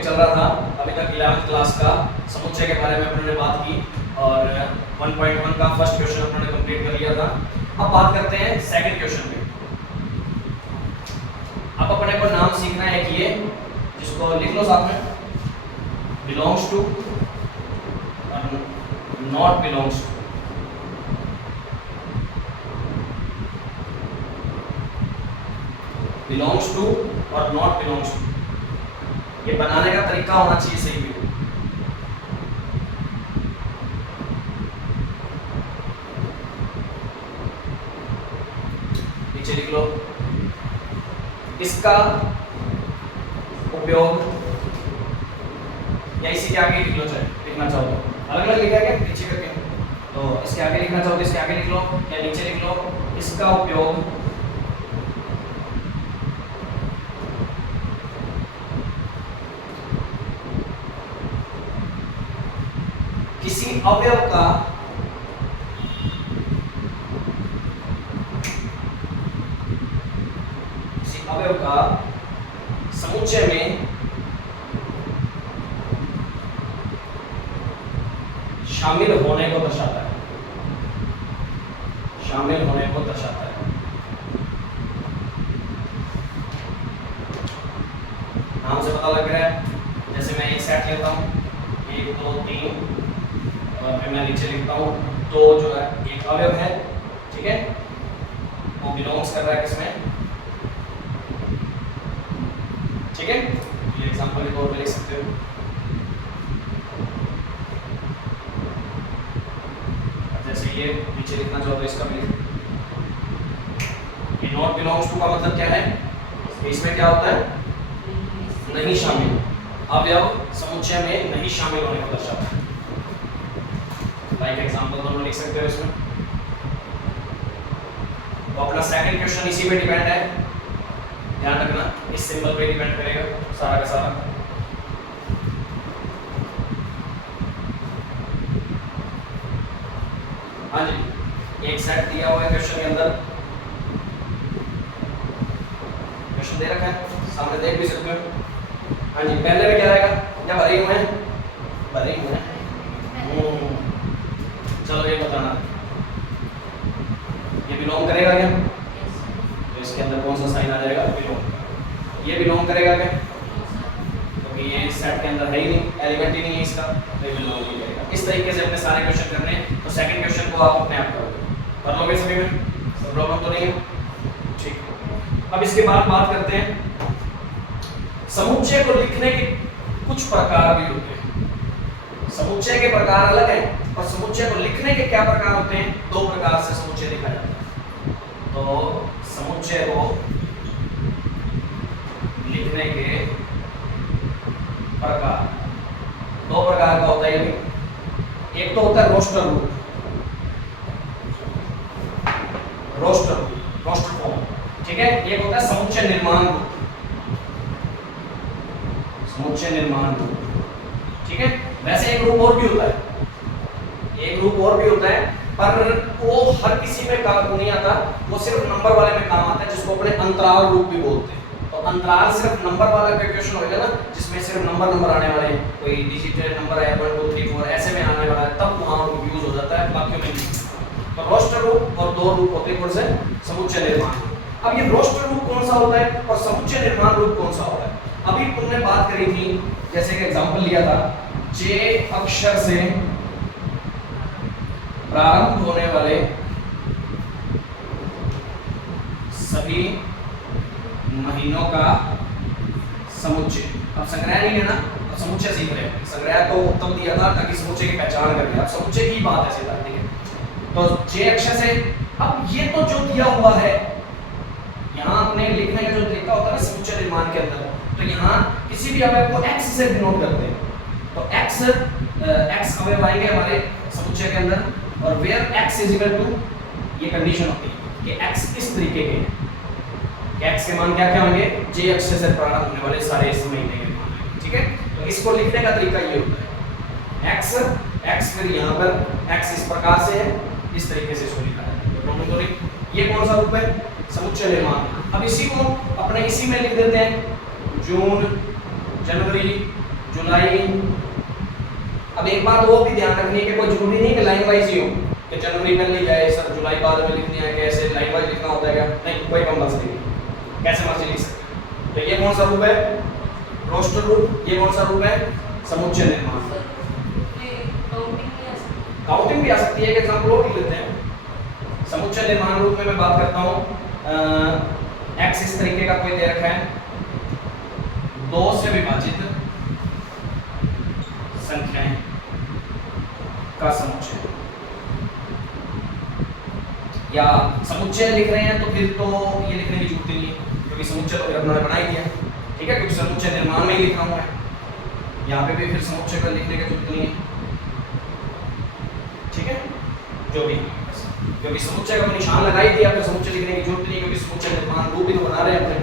Topic चल रहा था अभी तक 11th क्लास का समुच्चय के बारे में अपने बात की और 1.1 का फर्स्ट क्वेश्चन अपने कंप्लीट कर लिया था। अब बात करते हैं सेकंड क्वेश्चन पे। अब अपने को नाम सीखना है कि ये जिसको लिख लो साथ में, बिलोंग्स टू और not belongs to. Belongs to और नॉट बिलोंग्स टू, ये बनाने का तरीका होना चाहिए सही भी। नीचे लिख लो इसका उपयोग, या इसी के आगे लिख लो, चाहे लिखना चाहो तो अलग अलग लिखा है क्या नीचे करके, तो इसके आगे लिखना चाहो तो इसके आगे लिख लो या नीचे लिख लो। इसका उपयोग किसी अवयव का समुच्चय में शामिल होने को दर्शाता है। शामिल होने को दर्शाता है। नाम से पता लग रहा है, जैसे मैं एक सेट लेता हूं, 1 2 3 और फिर मैं नीचे लिखता हूँ तो जो है एक अवयव है, ठीक है, वो बिलोंग्स कर रहा है किसमें, ठीक है। ये एग्जांपल के तौर पे लिख सकते हो। जैसे ये नीचे लिखना चाहो तो इसका भी ये नॉट बिलोंग्स टू का मतलब क्या है, इसमें क्या होता है, नहीं शामिल, अवयव समुच्चय में नहीं शामिल होने को दर्शाता है। लाइक एग्जांपल दोनों लिख सकते हो इसमें। तो अपना सेकंड क्वेश्चन इसी पे डिपेंड है, ध्यान रखना, इस सिंबल पे डिपेंड करेगा सारा का सारा। हाँ जी, एक सेट दिया हुआ है क्वेश्चन के अंदर, क्वेश्चन दे रखा है, सामने देख भी सकते हो। हाँ जी, पहले में क्या रहेगा, क्या भरे हुए हैं, भरे हुए हैं। चलो ये बताना, ये बिलोंग करेगा क्या, तो इसके अंदर कौन सा साइन आ जाएगा, बिलोंग। ये बिलोंग करेगा क्या, क्योंकि ये सेट के अंदर है ही नहीं, एलिमेंट ही नहीं है इसका, तो ये बिलोंग नहीं करेगा। इस तरीके से अपने सारे क्वेश्चन करने हैं। तो सेकंड क्वेश्चन को आप अपने आप करोगे, कर लोगे सभी में, तो प्रॉब्लम तो नहीं है, ठीक। अब इसके बाद बात करते हैं समुच्चय को लिखने के कुछ प्रकार भी होते हैं। समुच्चय के प्रकार अलग हैं और समुच्चय को लिखने के क्या प्रकार होते हैं, 2 प्रकार से समुच्चय लिखा जाता है। तो समुच्चय को लिखने के प्रकार 2 प्रकार का होता है। एक तो होता है रोस्टर रूप, रोस्टर फॉर्म, ठीक है। एक होता है समुच्चय निर्माण रूप, समुच्चय निर्माण रूप, ठीक है। वैसे एक रूप और भी होता है, एक रूप और भी होता है, पर वो हर किसी में काम नहीं आता, वो सिर्फ नंबर वाले में काम आता है, जिसको अपने अंतराल रूप भी बोलते हैं। तो अंतराल सिर्फ नंबर वाला क्वेश्चन होगा ना, जिसमें सिर्फ नंबर आने वाले हैं, कोई डिजिट नंबर है 1 2 3 4 ऐसे में आने वाला है, तब वहां रूप यूज हो जाता है, बाकी में नहीं। तो रोस्टर रूप और 2 रूप होते हैं, कौन से, समुच्चय निर्माण। अब ये रोस्टर रूप कौन सा होता है और समुच्चय निर्माण रूप कौन सा होता है। अभी तुमने बात करी थी, जैसे कि एग्जांपल लिया था, जे अक्षर से प्रारंभ होने वाले सभी महीनों का समुच्चय। अब संग्रह नहीं है ना, अब समुच्चय सीख रहे हैं। संग्रह तो तब दिया था ताकि समुच्चय की पहचान कर ले, अब समुच्चय की बात है सीधा, ठीक है। तो जे अक्षर से, अब ये तो जो दिया हुआ है, यहाँ अपने लिखने का जो तरीका होता है ना समुच्चय निर्माण के अंदर, तो यहाँ किसी भी अवयव को x से डिनोट करते हैं। तो x अवयव आएंगे हमारे समुच्चय के अंदर, और where x is equal to, ये कंडीशन होती है कि x इस तरीके के हैं, x के मान क्या क्या होंगे, j अक्षर से प्रारंभ होने वाले सारे इस महीने के मान आएंगे, ठीक है। तो इसको लिखने का तरीका ये होता है, x फिर यहाँ पर x इस प्रकार से है, इस तरीके से इसको लिखा है। ये कौन सा रूप है, समुच्चय निर्माण। अब इसी को अपने इसी में लिख देते हैं, जून, जनवरी, जुलाई। अब एक बात वो भी ध्यान रखनी है कि कोई जरूरी नहीं कि लाइन वाइज ही हो, कि जनवरी में नहीं जाए सर जुलाई बाद में लिखनी है, कि ऐसे लाइन वाइज लिखना होता है क्या? नहीं, कोई कंपल्सरी नहीं, कैसे मर्जी लिख सकते। तो ये कौन सा रूप है? रोस्टर रूप। ये कौन सा रूप है? समुच्चय निर्माण। काउंटिंग भी आ सकती है, एक एग्जांपल और लेते हैं। समुच्चय निर्माण रूप में मैं बात करता हूँ, एक्स इस तरीके का कोई दे रखा है, 2 से विभाजित संख्याएं का समुच्चय, या समुच्चय लिख रहे हैं तो फिर तो ये लिखने की जरूरत नहीं है, क्योंकि समुच्चय तो अपना बना ही दिया, ठीक है, क्योंकि समुच्चय निर्माण में ही लिख रहा हूं मैं, यहाँ पे भी फिर समुच्चय का लिखने की जरूरत नहीं है, ठीक है, जो भी, क्योंकि समुच्चय का निशान लगा ही दिया, फिर समुच्चय लिखने की जरूरत नहीं, क्योंकि समुच्चय निर्माण रूप भी तो बना रहे हैं अपने,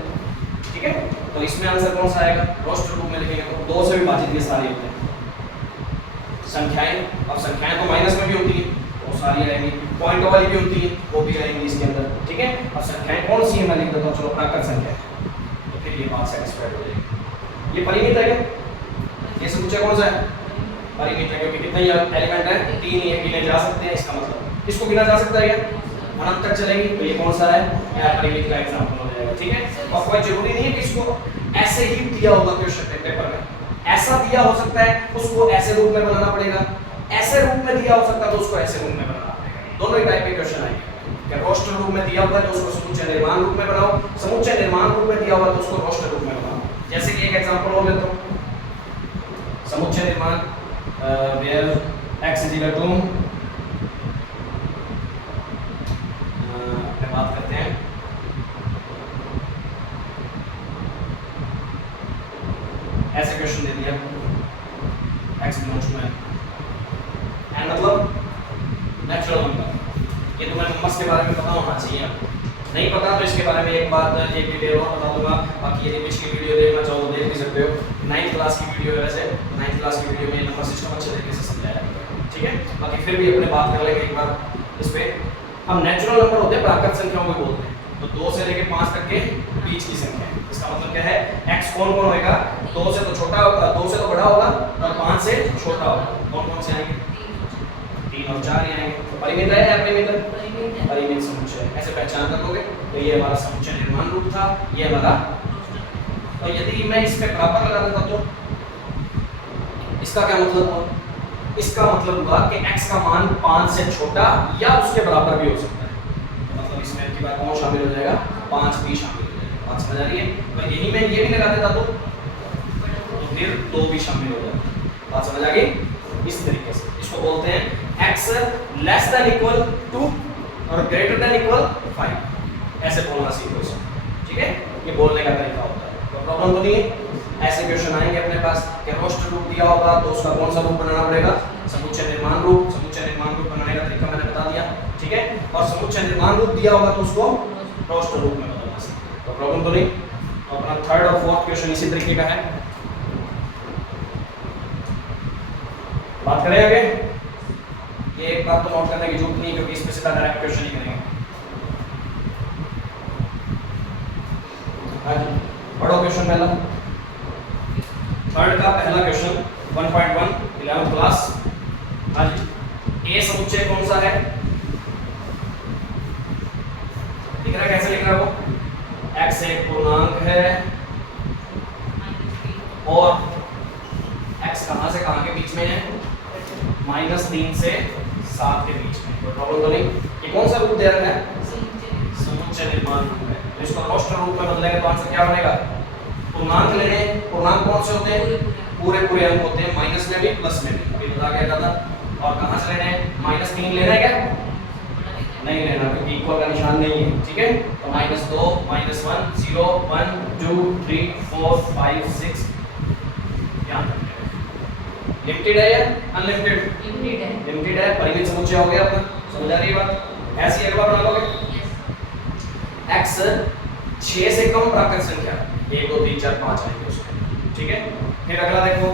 ठीक है। तो इसमें आंसर कौन सा आएगा? रोस्टर रूप में लिखेंगे तो 2 से विभाजित ये सारे होते हैं संख्याएं। अब संख्याएं तो माइनस में भी होती है, वो सारी आएंगी, पॉइंट वाली भी होती है, वो भी आएंगी इसके अंदर, ठीक है। अब संख्याएं कौन सी है मैं लिख देता हूँ, चलो प्राकृत संख्या, तो फिर ये बात सेटिस्फाइड हो जाएगी। ये परिमित है क्या? ये समुच्चय कौन सा है? परिमित है, क्योंकि कितने एलिमेंट है? 3 ही है, गिने जा सकते हैं, इसका मतलब इसको गिना जा सकता है क्या? अनंत तक चलेगी, तो ये कौन सा है? परिमित का एग्जांपल हो जाएगा, ठीक है। और कोई जरूरी नहीं है कि इसको ऐसे ही दिया होगा क्वेश्चन पेपर में, ऐसा दिया हो सकता है उसको ऐसे रूप में बनाना पड़ेगा, ऐसे रूप में दिया हो सकता है तो उसको ऐसे रूप में बनाना पड़ेगा, दोनों ही टाइप के क्वेश्चन आएंगे। क्या रोस्टर रूप में दिया हुआ है तो उसको समुच्चय निर्माण रूप में बनाओ, समुच्चय निर्माण रूप में दिया हुआ है तो उसको रोस्टर रूप में बनाओ। जैसे कि एक एग्जांपल और लेता हूं, समुच्चय निर्माण where x is equal to, बात करते हैं ऐसे क्वेश्चन दे दिया, x belongs to n, n मतलब नेचुरल नंबर। ये तुम्हें नंबर्स के बारे में पता होना चाहिए, नहीं पता तो इसके बारे में एक बात एक डिटेल और बता दूंगा। बाकी यदि पिछली वीडियो देखना चाहो तो देख भी सकते हो, 9th क्लास की वीडियो है, वैसे 9th क्लास की वीडियो में नंबर सिस्टम अच्छे तरीके से समझाया गया, ठीक है। बाकी फिर भी अपने बात कर लेंगे एक बार इस पे। अब नेचुरल नंबर होते हैं प्राकृत संख्याओं को बोलते हैं, तो 2 से लेकर 5 तक के बीच की संख्या, इसका मतलब क्या है? x कौन कौन होएगा? 2 से तो छोटा, 2 से तो बड़ा होगा और 5 से छोटा होगा। कौन कौन से आएंगे? 3 और 4 ही आएंगे। तो परिमित है या अपरिमित? परिमित समुच्चय, ऐसे पहचान कर लोगे। तो ये हमारा समुच्चय निर्माण रूप था, ये हमारा। तो यदि मैं इस पे बराबर लगा देता तो इसका क्या मतलब हुआ? इसका मतलब हुआ कि x का मान 5 से छोटा या उसके बराबर भी हो सकता है, मतलब इसमें की बात कौन शामिल हो जाएगा? 5 भी शामिल हो जाएगा। बात समझ आ रही है? तो यही मैं ये भी लगा देता तो फिर 2 भी शामिल हो जाएगा। बात समझ आ गई? इस तरीके से इसको बोलते हैं x less than equal to और ग्रेटर देन इक्वल 5, ऐसे बोलना सीखो इसको, ठीक है। ये बोलने का तरीका होता है, तो प्रॉब्लम तो नहीं है। ऐसे क्वेश्चन आएंगे अपने पास कि रोस्टर रूप दिया होगा तो उसका कौन सा रूप बनाना पड़ेगा? समुच्चय निर्माण रूप। समुच्चय निर्माण रूप बनाने का तरीका मैंने बता दिया, ठीक है। और समुच्चय निर्माण रूप दिया होगा तो उसको रोस्टर रूप में बदलना सीखो, तो प्रॉब्लम तो नहीं। तो अपना 3rd और 4th क्वेश्चन इसी तरीके का है। बात करें आगे, ये एक बात तो नोट करने की जरूरत नहीं, क्योंकि इस पे सीधा डायरेक्ट क्वेश्चन ही करेंगे। हाँ जी, पढ़ो क्वेश्चन पहला, 3rd का पहला क्वेश्चन 1.1 11th क्लास। हाँ जी, ए समुच्चय कौन सा है? लिख रहा है, कैसे लिख रहा है वो? x एक पूर्णांक है और x कहां से कहां के बीच में है? -3 से 7 के बीच में। कोई प्रॉब्लम तो नहीं। ये कौन सा रूप दे रखा है? समुच्चय निर्माण रूप है। तो इसको रोस्टर रूप में बदलेंगे तो आंसर क्या बनेगा? पूर्णांक लेने, पूर्णांक कौन से होते हैं? पूरे पूरे अंक होते हैं, माइनस में भी प्लस में भी, अभी बता गया था। और कहां से लेने हैं? -3 लेना है क्या? नहीं लेना, क्योंकि इक्वल का निशान नहीं है, ठीक है। तो -2 -1 0 1 2 3 4 5 6 यहां तक लिमिटेड है या अनलिमिटेड? लिमिटेड है। लिमिटेड है, परिमित समुच्चय हो गया अपना। समझ आ रही है बात? ऐसी एक बार बना लोगे। x 6 से कम प्राकृत संख्या 1 2 3 4 5 आएंगे उसमें, ठीक है। फिर अगला देखो,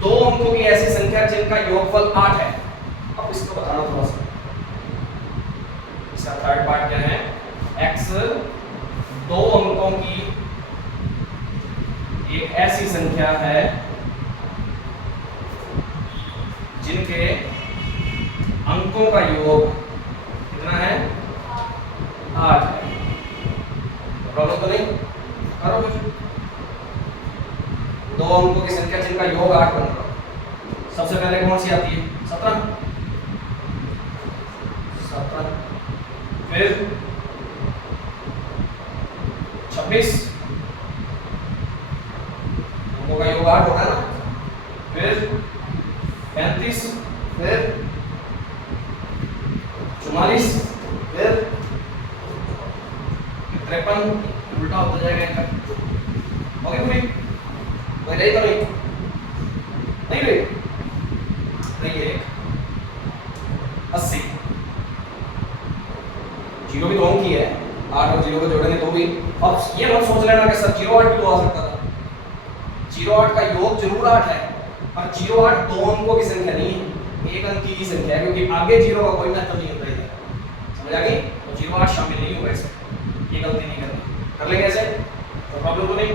2 अंकों की ऐसी संख्या जिनका योगफल 8 है। अब इसको बताना थोड़ा सा, इसका 3rd पार्ट क्या है? x 2 अंकों की एक ऐसी संख्या है जिनके अंकों का योग कितना है, 8 है। प्रॉब्लम तो नहीं, करो फिर। 2 अंकों की संख्या जिनका योग 8 बन रहा है, सबसे पहले कौन सी आती है, 17, फिर 26, अंकों का योग 8 होगा ना, फिर 35, फिर 44, फिर 53, उल्टा होता जाएगा इनका। ओके पूरी कोई नहीं, तो नहीं भाई, नहीं है 80, जीरो भी तो अंक ही है, 8 और 0 को जोड़ेंगे तो भी। अब ये मत सोच लेना कि सर 08 भी तो आ सकता था, 08 का योग जरूर 8 है, पर 08 2 अंकों की संख्या नहीं है, 1 अंक की संख्या है, क्योंकि आगे 0 का कोई महत्व नहीं होता इधर, समझ आ गई? तो 08 शामिल नहीं होगा इसमें, ये गलती नहीं करनी। कर लेंगे ऐसे तो प्रॉब्लम तो नहीं।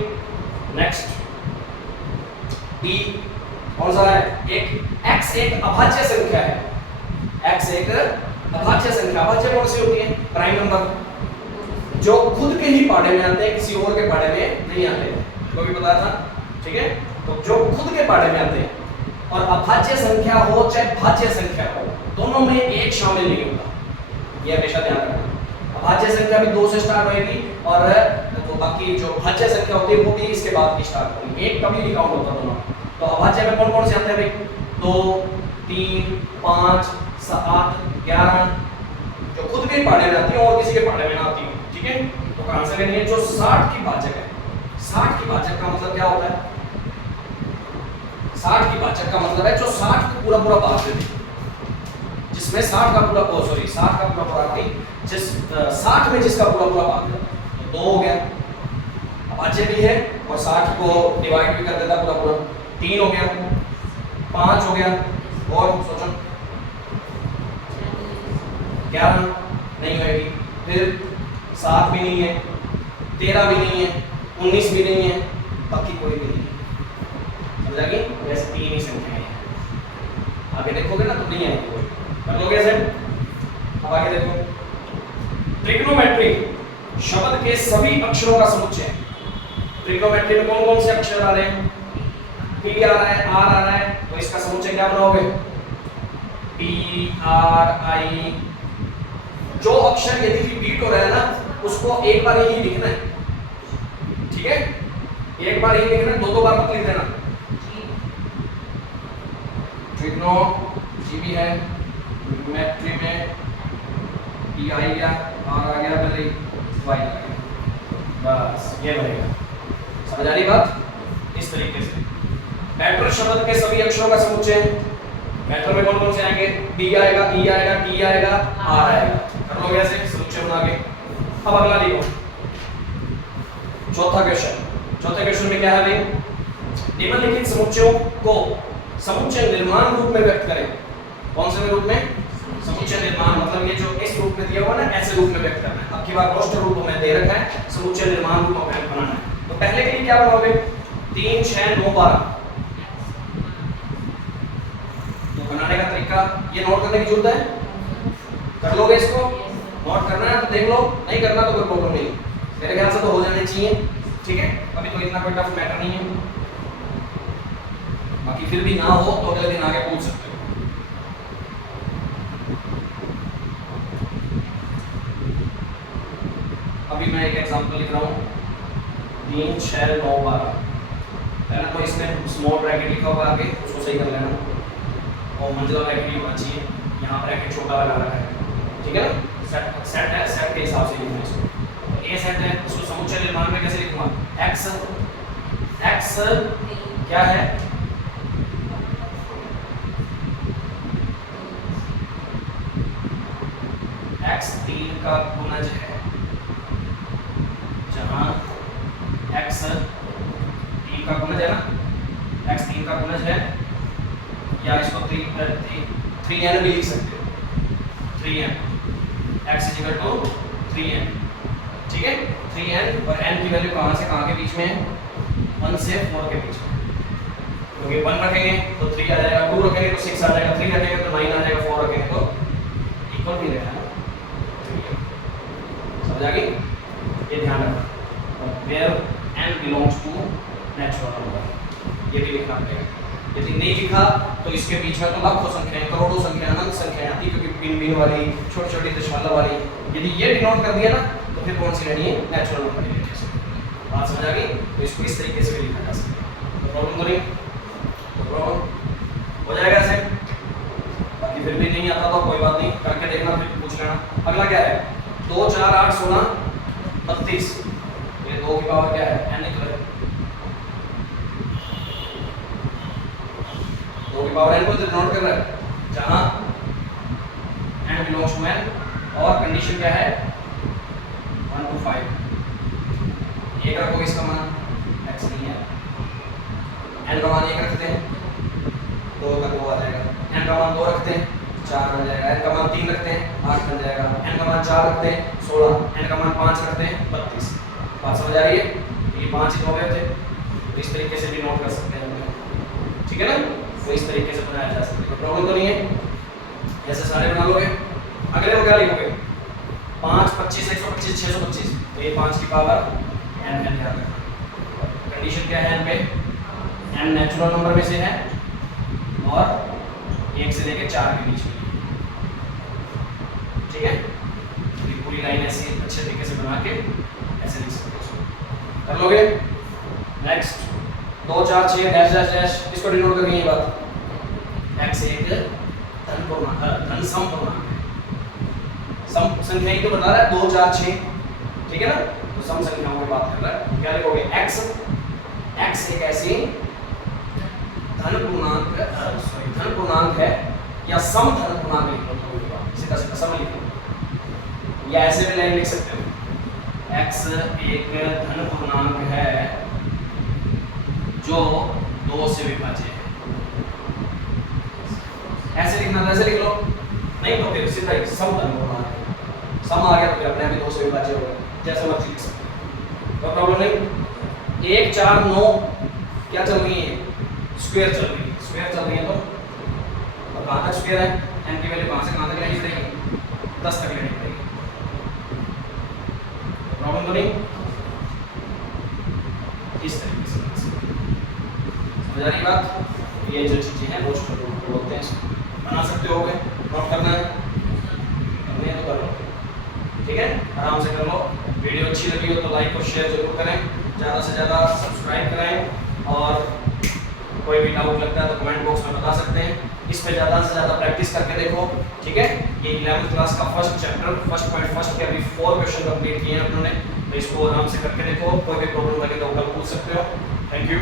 नेक्स्ट डी कौन सा है, एक x एक अभाज्य संख्या है, x एक अभाज्य संख्या। अभाज्य कौन सी होती है, प्राइम नंबर जो खुद के ही पाड़े में आते हैं, किसी और के पाड़े में नहीं आते, तो भी बताया था, ठीक है? तो जो खुद के पाड़े में आते हैं, और अभाज्य संख्या हो चाहे भाज्य संख्या हो, दोनों में एक शामिल नहीं होता, ये हमेशा ध्यान रखना। अभाज्य संख्या भी 2 से स्टार्ट होएगी, और तो बाकी जो भाज्य संख्या होती है वो भी इसके बाद की स्टार्ट होगी, एक कभी नहीं काउंट होता दोनों। तो अभाज्य में कौन कौन से आते हैं भाई, 2, 3, 5, 7, 11, जो खुद के पाड़े में आती है और किसी के पाड़े में ना आती है, ठीक है? तो कहां से लेनी है, जो 60 की भाजक है। 60 की भाजक का मतलब क्या होता है, 60 की भाजक का मतलब है जो 60 को पूरा पूरा भाग देती है, जिसमें 60 का पूरा 60 का पूरा नहीं, जिस 60 में जिसका पूरा पूरा भाग देता है, तो 2 हो गया, अभाज्य भी है और 60 को डिवाइड भी कर देता पूरा पूरा, 3 हो गया, 5 हो गया, और सोचो 11 नहीं होगी, फिर 7 भी नहीं है, 13 भी नहीं है, 19 भी नहीं है, बाकी कोई भी नहीं है, समझ आ गई? वैसे 3 ही संख्याएं हैं, आगे देखोगे ना तो नहीं आएगी कोई, कर लोगे ऐसे। अब आगे देखो, ट्रिग्नोमेट्री शब्द के सभी अक्षरों का समुच्चय। ट्रिग्नोमेट्री में कौन कौन से अक्षर आ रहे हैं, P आ रहा है, R आ रहा है, तो इसका समुच्चय क्या बनाओगे, P R I। जो अक्षर यदि रिपीट हो रहा है ना, उसको एक बार ही लिखना है, ठीक है? एक बार ही लिखना है, 2 बार मत लिख देना। ट्रिग्नो जी भी है, ट्रिग्नोमेट्री में P आ गया, R आ गया, पहले Y आ गया, बस ये बनेगा। समझ आ रही बात? इस तरीके से मैटर शब्द के सभी अक्षरों का समुच्चय। मैटर में कौन कौन से आएंगे, B आएगा, E आएगा, T आएगा, R आएगा, कर लोगे ऐसे समुच्चय बना के। अब अगला देखो, चौथा क्वेश्चन। चौथे क्वेश्चन में क्या है भाई, निम्नलिखित समुच्चयों को समुच्चय निर्माण रूप में व्यक्त करें। कौन से रूप में, समुच्चय निर्माण, मतलब ये जो इस रूप में दिया हुआ ना, ऐसे रूप में व्यक्त करना है। अब की बार रोस्टर रूप में दे रखा है, समुच्चय निर्माण रूप में बनाना है। तो पहले के लिए क्या बनाओगे, 3, 6, 9, 12। तो बनाने का तरीका ये नोट करने की जरूरत है, कर लोगे इसको, नोट करना है तो देख लो, नहीं करना तो कोई प्रॉब्लम नहीं, मेरे ख्याल से तो हो जाने चाहिए, ठीक है? अभी तो इतना कोई टफ मैटर नहीं है, बाकी फिर भी ना हो तो अगले दिन आगे पूछ सकते हो। अभी मैं एक एग्जांपल लिख रहा हूँ, 3, 6, 9, 12 है ना, तो इसमें स्मॉल ब्रैकेट लिखा होगा आगे, उसको सही कर लेना, और मंजिला ब्रैकेट भी होना चाहिए, यहाँ ब्रैकेट छोटा लगा रखा है, ठीक है ना? सेट है, सेट के हिसाब से लिखना है इसको। तो ए सेट है, उसको समुच्चय निर्माण में कैसे लिखूंगा, x क्या है, x 3 का गुणज है, जहां x 3 का गुणज है ना, x 3 का गुणज है, या इसको 3n भी लिख सकते हो, 3n, x equal to 3n, ठीक है? 3n और n की वैल्यू कहां से कहां के बीच में है, 1 से 4 के बीच में। तो क्योंकि 1 रखेंगे तो 3 आ जाएगा, 2 रखेंगे तो 6 आ जाएगा, 3 रखेंगे तो 9 आ जाएगा, 4 रखेंगे तो इक्वल भी रहेगा ना। समझ आ गई? ये ध्यान रखना। Where n belongs to natural number, ये भी लिखना पड़ेगा। यदि नहीं लिखा तो इसके बीच में तो लाखों संख्याएं, करोड़ों संख्याएं, अनंत संख्याएं आती, क्योंकि भिन्न भिन्न वाली, छोटी छोटी दशमलव वाली, यदि ये डिनोट कर दिया ना तो फिर कौन सी लेनी है? नेचुरल नंबर लेनी है। बात समझ आ गई? तो इसको इस तरीके से भी लिखा जा सकता है। तो प्रॉब्लम तो नहीं, तो प्रॉब्लम हो जाएगा ऐसे। बाकी फिर भी नहीं आता तो कोई बात नहीं, करके देखना, फिर पूछ लेना। अगला क्या है? 2 4 8 16 32, ये 2 की पावर क्या है? n निकले, 2 की पावर n को डिनोट कर रहा है, जहां n बिलोंग्स टू n और कंडीशन क्या है? 1 to 5। एक रखो, इसका मान x नहीं है, n का मान 1 रखते हैं, 2 का 2 आ जाएगा, n का मान 2 रखते हैं, 4 बन जाएगा, n का मान 3 रखते हैं, 8 बन जाएगा, n का मान 4 रखते हैं, 16, n का मान 5 रखते हैं, 32। बात समझ आ रही है? ये 5 ही तो हो गए थे, तो इस तरीके से भी नोट कर सकते हैं, ठीक है ना? तो इस तरीके से बनाया जा सकता है, प्रॉब्लम तो नहीं है। ऐसे सारे बना लोगे। अगले को क्या लिखोगे? 5 25 125 625, तो ये 5 की पावर n है, ध्यान रखना। कंडीशन क्या है n पे? n नेचुरल नंबर में से है और 1 से लेकर 4 के बीच में, ठीक है? तो ये पूरी लाइन ऐसे अच्छे तरीके से बना के ऐसे लिख सकते हो, कर लोगे? नेक्स्ट 2 4 6 डैश डैश डैश, इसको डिनोट करके ये बात, x एक धन पूर्णांक, धन सम पूर्णांक है। सम संख्या ही तो बता रहा है 2 4 6, ठीक है ना? तो सम संख्याओं की बात कर रहा है। क्या लिखोगे? x एक ऐसी धन पूर्णांक है या सम धन पूर्णांक लिख लो, सीधा सीधा सम लिख लो, या ऐसे भी लाइन लिख सकते हो, x एक धन पूर्णांक है जो 2 से विभाज्य है। ऐसे लिखना तो ऐसे लिख लो, नहीं तो फिर सीधा ही सम धन पूर्णांक है, सम आ गया तो फिर अपने आप ही 2 से विभाज्य हो गया, जैसा मर्जी लिख सकते हो, तो प्रॉब्लम नहीं। 1 4 9 क्या चल रही है? स्क्वायर चल रही है, स्क्वायर चल रही है, तो कहाँ तक स्क्वायर है? n की वैल्यू कहाँ से कहाँ तक लेनी पड़ेगी? 10 तक लेनी पड़ेगी, प्रॉब्लम तो नहीं। इस तरीके से समझ आ रही बात? ये जो चीजें हैं वो छोटे बोलते हैं, बना सकते हो, नोट करना है, करने तो कर लो, ठीक है? आराम से कर लो। वीडियो अच्छी लगी हो तो लाइक और शेयर जरूर करें, ज़्यादा से ज़्यादा सब्सक्राइब करें, और कोई भी डाउट लगता है तो कमेंट बॉक्स में बता सकते हैं। इस पे ज़्यादा से ज़्यादा प्रैक्टिस करके देखो, ठीक है? ये 11th क्लास का फर्स्ट चैप्टर, फर्स्ट के अभी 4 क्वेश्चन कंप्लीट किए हैं उन्होंने, तो इसको आराम से करके देखो। कोई भी प्रॉब्लम लगे तो कल पूछ सकते हो। Thank you.